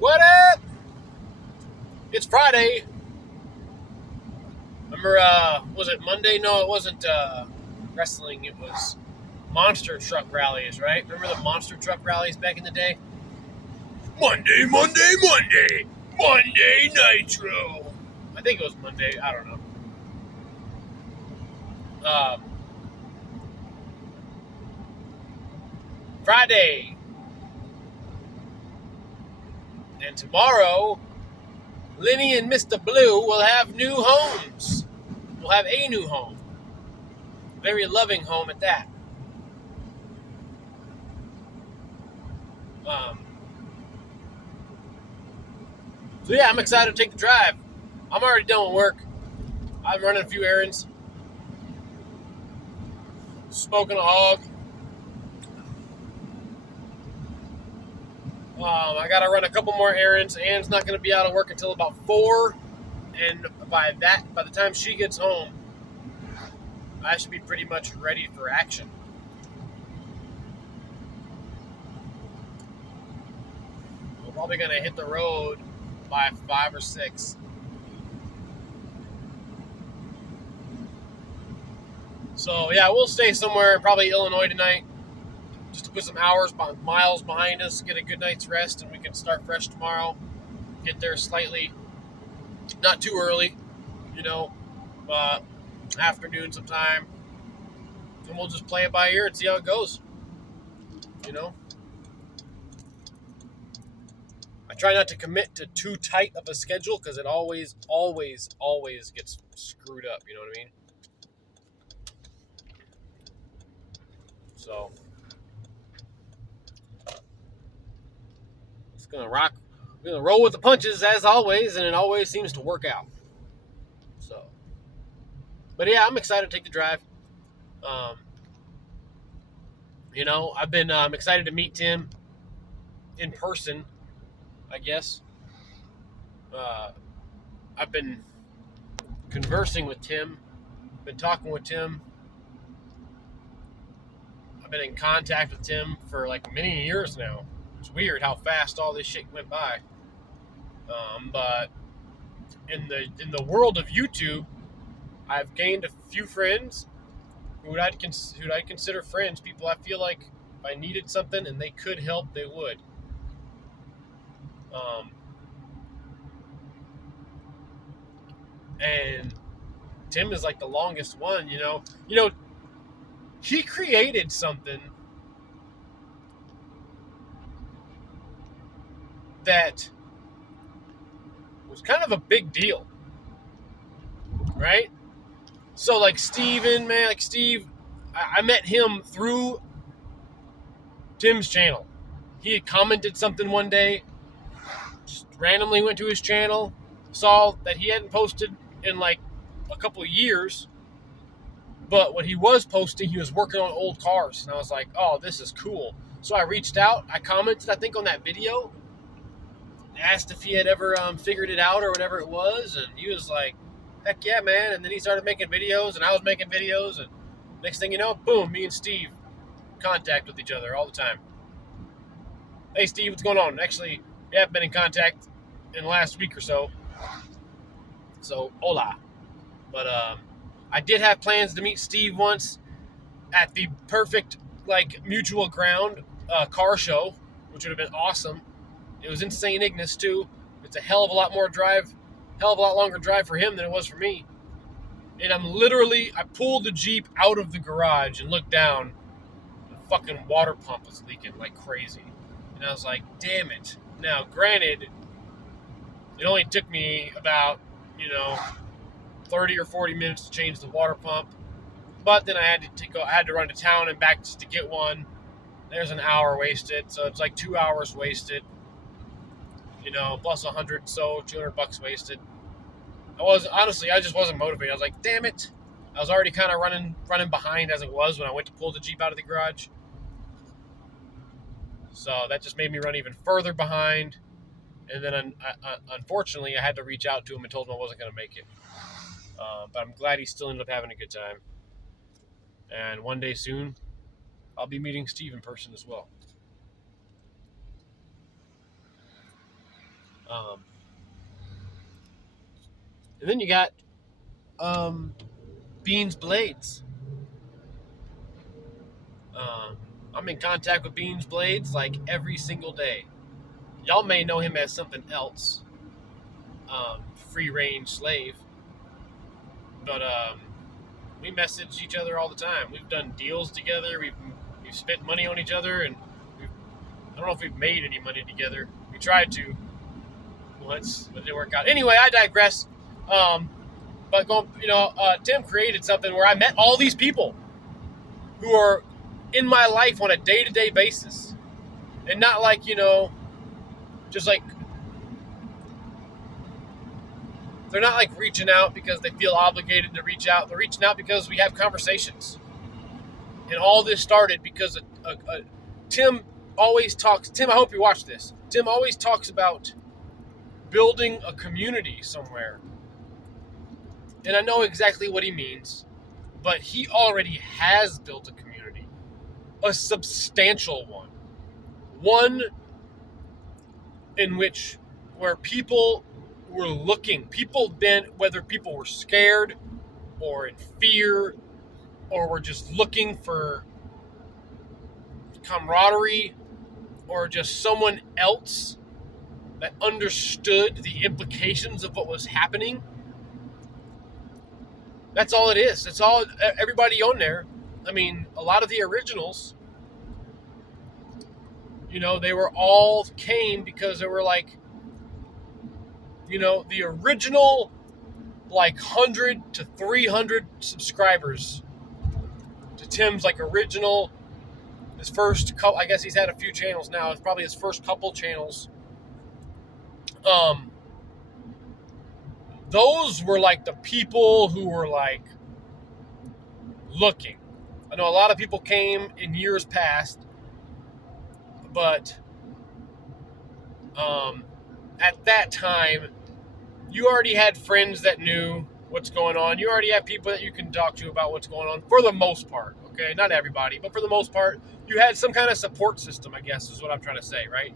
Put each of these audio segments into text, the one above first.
What up? It's Friday. Remember, was it Monday? No, it wasn't wrestling. It was monster truck rallies, right? Remember the monster truck rallies back in the day? Monday, Monday, Monday. Monday Nitro. I think it was Monday. I don't know. Friday. And tomorrow, Lenny and Mr. Blue will have new homes. We'll have a new home. Very loving home at that. So yeah, I'm excited to take the drive. I'm already done with work. I'm running a few errands. Smoking a hog. I got to run a couple more errands. Anne's not going to be out of work until about 4. And by the time she gets home, I should be pretty much ready for action. We're probably going to hit the road by 5 or 6. So yeah, we'll stay somewhere, probably Illinois tonight, just to put some miles behind us, get a good night's rest, and we can start fresh tomorrow. Get there slightly, not too early, afternoon sometime, and we'll just play it by ear and see how it goes. I try not to commit to too tight of a schedule because it always gets screwed up. You know what I mean? So it's gonna rock. We're gonna roll with the punches as always, and it always seems to work out. So, but yeah, I'm excited to take the drive. I've been excited to meet Tim in person, I guess. I've been conversing with Tim, been talking with Tim. I've been in contact with Tim for like many years now. It's weird how fast all this shit went by. But in the world of YouTube, I've gained a few friends who I'd consider friends. People I feel like if I needed something and they could help, they would. And Tim is like the longest one. He created something that was kind of a big deal, right? So like Steve, I met him through Tim's channel. He had commented something one day, just randomly went to his channel, saw that he hadn't posted in like a couple of years, but what he was posting, he was working on old cars, and I was like, oh, this is cool. So I reached out, I commented, I think, on that video, asked if he had ever figured it out or whatever it was, and he was like, heck yeah, man. And then he started making videos, and I was making videos, and next thing you know, boom, me and Steve contact with each other all the time. Hey, Steve, what's going on? Actually, we haven't been in contact in the last week or so, so hola. But I did have plans to meet Steve once at the perfect, like, mutual ground car show, which would have been awesome. It was in St. Ignace, too. It's a hell of a lot longer drive for him than it was for me. And I pulled the Jeep out of the garage and looked down. The fucking water pump was leaking like crazy. And I was like, damn it. Now, granted, it only took me about, 30 or 40 minutes to change the water pump. But then I had to run to town and back just to get one. There's an hour wasted, so it's like 2 hours wasted. Plus $200 wasted. I just wasn't motivated. I was like, damn it. I was already kind of running behind as it was when I went to pull the Jeep out of the garage. So that just made me run even further behind. And then, unfortunately, I had to reach out to him and told him I wasn't going to make it. But I'm glad he still ended up having a good time. And one day soon, I'll be meeting Steve in person as well. Um, and then you got Beans Blades. I'm in contact with Beans Blades like every single day. Y'all may know him as something else, Free Range Slave, but we message each other all the time. We've done deals together. We've spent money on each other, and I don't know if we've made any money together. We tried to once, but it didn't work out. Anyway, I digress. But Tim created something where I met all these people who are in my life on a day-to-day basis, and not like just like they're not like reaching out because they feel obligated to reach out. They're reaching out because we have conversations. And all this started because Tim always talks. Tim, I hope you watch this. Tim always talks about building a community somewhere. And I know exactly what he means, but he already has built a community, a substantial one. One in which where people were looking, whether people were scared or in fear or were just looking for camaraderie or just someone else that understood the implications of what was happening. That's all it is. That's all everybody on there. I mean, a lot of the originals, they were all came because they were like, the original like 100 to 300 subscribers to Tim's like original, his first couple, I guess he's had a few channels now. It's probably his first couple channels. Those were like the people who were like looking. I know a lot of people came in years past, but at that time, you already had friends that knew what's going on. You already have people that you can talk to about what's going on for the most part. Okay, not everybody, but for the most part, you had some kind of support system, I guess is what I'm trying to say, right?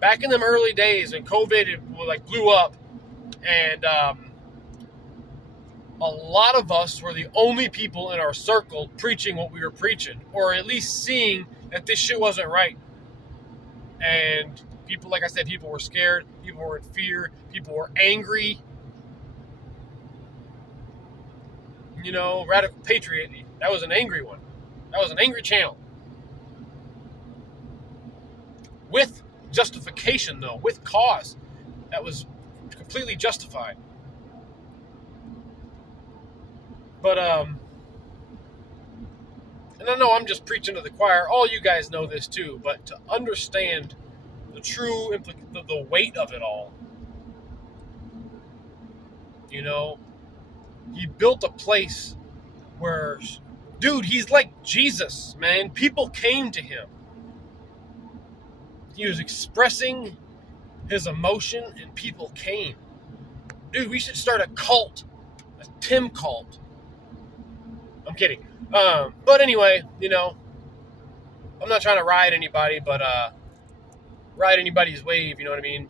Back in them early days when COVID blew up, and a lot of us were the only people in our circle preaching what we were preaching, or at least seeing that this shit wasn't right. And people, like I said, people were scared, people were in fear, people were angry. Radical Patriot, that was an angry one. That was an angry channel. With justification, though, with cause. That was completely justified. But, and I know I'm just preaching to the choir. All you guys know this too, but to understand the true the weight of it all, he built a place where, dude, he's like Jesus, man. People came to him. He was expressing his emotion, and people came. Dude, we should start a cult, a Tim cult. I'm kidding. But anyway, I'm not trying to ride anybody, but ride anybody's wave, you know what I mean?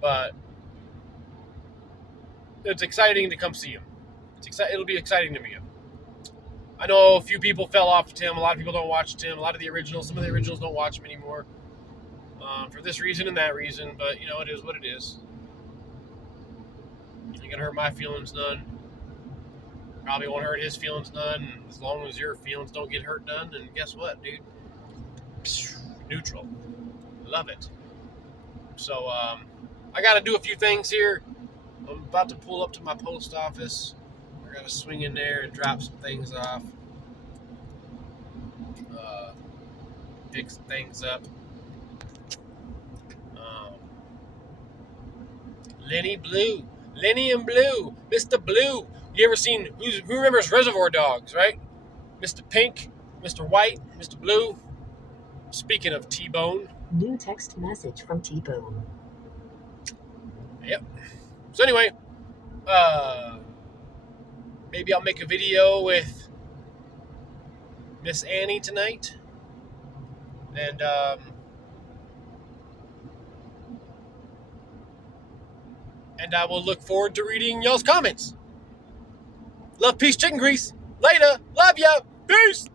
But it's exciting to come see him. It'll be exciting to meet him. I know a few people fell off Tim. A lot of people don't watch Tim. A lot of the originals, some of the originals don't watch him anymore. For this reason and that reason, but it is what it is. Ain't gonna hurt my feelings none. Probably won't hurt his feelings none. As long as your feelings don't get hurt none, then guess what, dude? Neutral. Love it. So, I gotta do a few things here. I'm about to pull up to my post office. I gotta swing in there and drop some things off. Pick some things up. Lenny and Blue, Mr. Blue. You ever seen, who remembers Reservoir Dogs, right? Mr. Pink, Mr. White, Mr. Blue. Speaking of T-Bone. New text message from T-Bone. Yep. So anyway, maybe I'll make a video with Miss Annie tonight. And And I will look forward to reading y'all's comments. Love, peace, chicken grease. Later. Love ya. Peace.